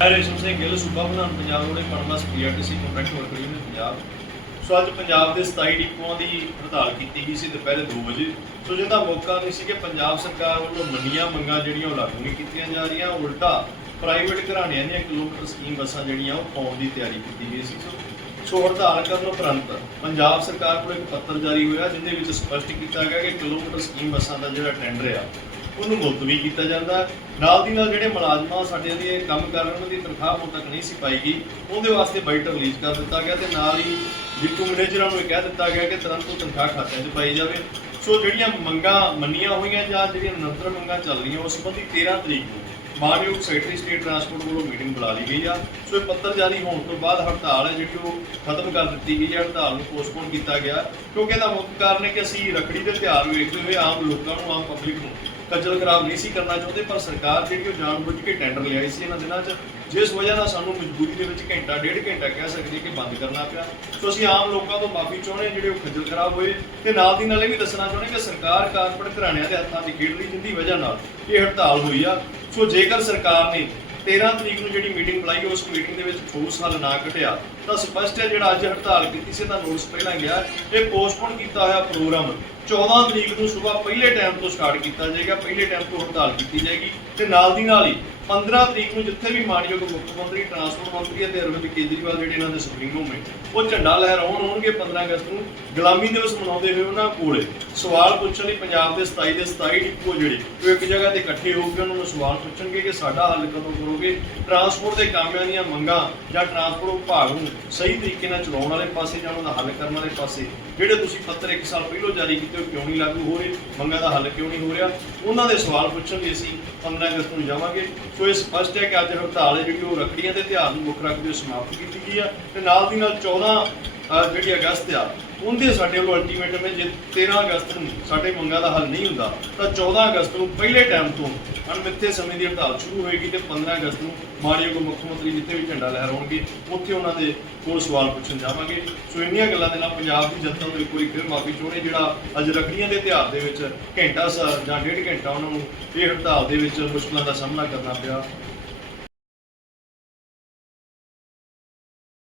ਰੇਸ਼ਮ ਸਿੰਘ ਗਿੱਲ, ਸੂਬਾ ਪ੍ਰਧਾਨ Punjab roadways ਪਰਮਸ PRTC contract worker union Punjab. So ਅੱਜ ਪੰਜਾਬ ਦੇ 27 ਡਿਪੂਆਂ ਦੀ ਹੜਤਾਲ ਕੀਤੀ ਗਈ ਸੀ ਦੁਪਹਿਰੇ 2 ਵਜੇ। ਸੋ ਜਿਹਦਾ ਮੌਕਾ ਨਹੀਂ ਸੀ ਕਿ ਪੰਜਾਬ ਸਰਕਾਰ ਵੱਲੋਂ ਮੰਨੀਆਂ ਮੰਗਾਂ ਜਿਹੜੀਆਂ ਉਹ ਲਾਗੂ ਨਹੀਂ ਕੀਤੀਆਂ ਜਾ ਰਹੀਆਂ, ਉਲਟਾ ਪ੍ਰਾਈਵੇਟ ਘਰਾਣਿਆਂ ਦੀਆਂ ਕਿਲੋਮੀਟਰ ਸਕੀਮ ਬੱਸਾਂ ਜਿਹੜੀਆਂ ਉਹ ਪਾਉਣ ਦੀ ਤਿਆਰੀ ਕੀਤੀ ਗਈ ਸੀ। ਸੋ ਸੋ ਹੜਤਾਲ ਕਰਨ ਉਪਰੰਤ ਪੰਜਾਬ ਸਰਕਾਰ ਕੋਲ ਇੱਕ ਪੱਤਰ ਜਾਰੀ ਹੋਇਆ ਜਿਹਦੇ ਵਿੱਚ ਸਪਸ਼ਟ ਕੀਤਾ ਗਿਆ ਕਿ ਕਿਲੋਮੀਟਰ ਸਕੀਮ ਬੱਸਾਂ ਦਾ ਜਿਹੜਾ ਟੈਂਡਰ ਆ ਉਹਨੂੰ ਮੁਲਤਵੀ ਕੀਤਾ ਜਾਂਦਾ। ਨਾਲ ਦੀ ਨਾਲ ਜਿਹੜੇ ਮੁਲਾਜ਼ਮਾਂ ਸਾਡੇ ਦੇ ਕੰਮ ਕਰਨ ਉਹਨਾਂ ਦੀ ਤਨਖਾਹ ਹੁਣ ਤੱਕ ਨਹੀਂ ਸੀ ਪਾਈ ਗਈ ਉਹਦੇ ਵਾਸਤੇ ਬਜਟ ਰਿਲੀਜ਼ ਕਰ ਦਿੱਤਾ ਗਿਆ ਤੇ ਨਾਲ ਹੀ ਡਿਪੂ ਮੈਨੇਜਰਾਂ ਨੂੰ ਇਹ ਕਹਿ ਦਿੱਤਾ ਗਿਆ ਕਿ ਤੁਰੰਤ ਉਹ ਤਨਖਾਹ ਖਾਤਿਆਂ 'ਚ ਪਾਈ ਜਾਵੇ। ਸੋ ਜਿਹੜੀਆਂ ਮੰਗਾਂ ਮੰਨੀਆਂ ਹੋਈਆਂ ਜਾਂ ਜਿਹੜੀਆਂ ਨਿਰੰਤਰ ਮੰਗਾਂ ਚੱਲ ਰਹੀਆਂ ਉਸ ਸੰਬੰਧੀ 13 ਤਰੀਕ ਨੂੰ ਮਾਨਯੋਗ ਸੈਕਟਰੀ ਸਟੇਟ ਟਰਾਂਸਪੋਰਟ ਵੱਲੋਂ ਮੀਟਿੰਗ ਬੁਲਾ ਲਈ ਗਈ ਆ। ਸੋ ਇਹ ਪੱਤਰ ਜਾਰੀ ਹੋਣ ਤੋਂ ਬਾਅਦ ਹੜਤਾਲ ਹੈ ਜਿਹੜੀ ਉਹ ਖਤਮ ਕਰ ਦਿੱਤੀ ਗਈ ਹੈ। ਹੜਤਾਲ ਨੂੰ ਪੋਸਟਪੋਨ ਕੀਤਾ ਗਿਆ ਕਿਉਂਕਿ ਇਹਦਾ ਮੁੱਖ ਕਾਰਨ ਹੈ ਕਿ ਅਸੀਂ ਰੱਖੜੀ ਦੇ ਤਿਉਹਾਰ ਵੇਖਦੇ ਹੋਏ ਆਮ ਲੋਕਾਂ ਨੂੰ, ਆਮ ਪਬਲਿਕ ਨੂੰ ਖੱਜਲ ਖਰਾਬ ਨਹੀਂ ਸੀ ਕਰਨਾ ਚਾਹੁੰਦੇ, ਪਰ ਸਰਕਾਰ ਜਿਹੜੀ ਉਹ ਜਾਣਬੁੱਝ ਕੇ ਟੈਂਡਰ ਲਿਆਈ ਸੀ ਇਹਨਾਂ ਦਿਨਾਂ 'ਚ, ਜਿਸ ਵਜ੍ਹਾ ਨਾਲ ਸਾਨੂੰ ਮਜਬੂਰੀ ਦੇ ਵਿੱਚ ਘੰਟਾ, ਡੇਢ ਘੰਟਾ ਕਹਿ ਸਕਦੇ ਕਿ ਬੰਦ ਕਰਨਾ ਪਿਆ। ਸੋ ਅਸੀਂ ਆਮ ਲੋਕਾਂ ਤੋਂ ਮਾਫੀ ਚਾਹੁੰਦੇ ਹਾਂ, ਜਿਹੜੇ ਉਹ ਖੱਜਲ ਖਰਾਬ ਹੋਏ। ਤੇ ਨਾਲ ਦੀ ਨਾਲ ਇਹ ਵੀ ਦੱਸਣਾ ਚਾਹੁੰਦੇ ਕਿ ਸਰਕਾਰ ਕਾਰਪੋਰੇਟ ਘਰਾਣਿਆਂ ਦੇ ਹੱਥਾਂ 'ਚ ਖੇਡ ਰਹੀ ਜਿੰਦੀ ਵਜ੍ਹਾ ਨਾਲ ਇਹ ਹੜਤਾਲ ਹੋਈ ਆ। ਸੋ ਜੇਕਰ ਸਰਕਾਰ ਨੇ 13 ਤਰੀਕ ਨੂੰ ਜਿਹੜੀ ਮੀਟਿੰਗ ਬੁਲਾਈ, ਉਸ ਮੀਟਿੰਗ ਦੇ ਵਿੱਚ ਠੋਸ ਹੱਲ ਨਾ ਕੱਢਿਆ, ਤਾਂ ਸਪਸ਼ਟ ਹੈ ਜਿਹੜਾ ਅੱਜ ਹੜਤਾਲ ਕੀਤੀ ਸੀ, ਤਾਂ ਨੋਟਿਸ ਪਹਿਲਾਂ ਗਿਆ ਇਹ ਪੋਸਟਪੋਨ ਕੀਤਾ ਹੋਇਆ ਪ੍ਰੋਗਰਾਮ 14 ਤਰੀਕ ਨੂੰ ਸਵੇਰ ਪਹਿਲੇ ਟਾਈਮ ਤੋਂ ਸਟਾਰਟ ਕੀਤਾ ਜਾਏਗਾ, ਪਹਿਲੇ ਟਾਈਮ ਤੋਂ ਹੜਤਾਲ ਕੀਤੀ ਜਾਏਗੀ ਤੇ ਨਾਲ ਦੀ ਨਾਲ ਹੀ 15 ਤਰੀਕ ਨੂੰ ਜਿੱਥੇ ਵੀ ਮਾਣਯੋਗ ਮੁੱਖ ਮੰਤਰੀ, ਟਰਾਂਸਪੋਰਟ ਮੰਤਰੀ ਅਤੇ ਅਰਵਿੰਦ ਕੇਜਰੀਵਾਲ ਜਿਹੜੇ ਇਹਨਾਂ ਦੇ ਸੁਪਰੀਮੋ ਨੇ, ਉਹ ਝੰਡਾ ਲਹਿਰਾਉਣ ਹੋਣਗੇ 15 ਅਗਸਤ ਨੂੰ। ਗੁਲਾਮੀ ਦਿਵਸ ਮਨਾਉਂਦੇ ਹੋਏ ਉਹਨਾਂ ਕੋਲੇ ਸਵਾਲ ਪੁੱਛਣ ਲਈ ਪੰਜਾਬ ਦੇ 27 ਦੇ 27 ਡਿਪੂ ਜਿਹੜੇ, ਉਹ ਇੱਕ ਜਗ੍ਹਾ ਤੇ ਇਕੱਠੇ ਹੋ ਕੇ ਉਹਨਾਂ ਨੂੰ ਸਵਾਲ ਪੁੱਛਣਗੇ ਕਿ ਸਾਡਾ ਹੱਲ ਕਦੋਂ ਕਰੋਗੇ? ਟਰਾਂਸਪੋਰਟ ਦੇ ਕਾਮਿਆਂ ਦੀਆਂ ਮੰਗਾਂ ਜਾਂ ਟਰਾਂਸਪੋਰਟ ਵਿਭਾਗ ਨੂੰ ਸਹੀ ਤਰੀਕੇ ਨਾਲ ਚਲਾਉਣ ਵਾਲੇ ਪਾਸੇ ਜਾਂ ਉਹਨਾਂ ਦਾ ਹੱਲ ਕਰਨ ਵਾਲੇ ਪਾਸੇ, ਜਿਹੜੇ ਤੁਸੀਂ ਪੱਤਰ ਇੱਕ ਸਾਲ ਪਹਿਲਾਂ ਜਾਰੀ ਕੀਤੇ, ਉਹ ਕਿਉਂ ਨਹੀਂ ਲਾਗੂ ਹੋ ਰਹੇ? ਮੰਗਾਂ ਦਾ ਹੱਲ ਕਿਉਂ ਨਹੀਂ ਹੋ ਰਿਹਾ? ਉਹਨਾਂ ਦੇ ਸਵਾਲ ਪੁੱਛਣ ਲਈ ਅਸੀਂ 15 ਅਗਸਤ ਨੂੰ ਜਾਵਾਂਗੇ। ਸੋ ਇਹ ਸਪਸ਼ਟ ਹੈ ਕਿ ਅੱਜ ਹੜਤਾਲ ਹੈ ਜਿਹੜੀ ਉਹ ਰੱਖੜੀਆਂ ਦੇ ਤਿਉਹਾਰ ਨੂੰ ਮੁੱਖ ਰੱਖਦੇ ਹੋਏ ਸਮਾਪਤ ਕੀਤੀ ਗਈ ਆ ਤੇ ਨਾਲ ਦੀ ਨਾਲ 14 ਜਿਹੜੀ ਅਗਸਤ ਆ, ਉਹਦੇ ਸਾਡੇ ਵੱਲੋਂ ਅਲਟੀਮੇਟਮ ਹੈ ਜੇ 13 ਅਗਸਤ ਨੂੰ ਸਾਡੇ ਮੰਗਾਂ ਦਾ ਹੱਲ ਨਹੀਂ ਹੁੰਦਾ, ਤਾਂ 14 ਅਗਸਤ ਨੂੰ ਪਹਿਲੇ ਟਾਈਮ ਤੋਂ ਅਣਮਿੱਥੇ ਸਮੇਂ ਦੀ ਹੜਤਾਲ ਸ਼ੁਰੂ ਹੋਏਗੀ ਤੇ 15 ਅਗਸਤ ਨੂੰ ਮਾਨਯੋਗ ਮੁੱਖ ਮੰਤਰੀ ਜਿੱਥੇ ਵੀ ਝੰਡਾ ਲਹਿਰਾਉਣਗੇ, ਉੱਥੇ ਉਹਨਾਂ ਦੇ ਕੋਲ ਸਵਾਲ ਪੁੱਛਣ ਜਾਵਾਂਗੇ। ਸੋ ਇੰਨੀਆਂ ਗੱਲਾਂ ਦੇ ਨਾਲ ਪੰਜਾਬ ਦੀ ਜਨਤਾ ਤੋਂ ਇੱਕ ਵਾਰੀ ਫਿਰ ਮਾਫੀ ਚਾਹੁੰਦੇ ਜਿਹੜਾ ਅੱਜ ਰੱਖੜੀਆਂ ਦੇ ਤਿਉਹਾਰ ਦੇ ਵਿੱਚ ਘੰਟਾ ਸਾ ਜਾਂ ਡੇਢ ਘੰਟਾ ਉਹਨਾਂ ਨੂੰ ਇਹ ਹੜਤਾਲ ਦੇ ਵਿੱਚ ਮੁਸ਼ਕਲਾਂ ਦਾ ਸਾਹਮਣਾ ਕਰਨਾ ਪਿਆ।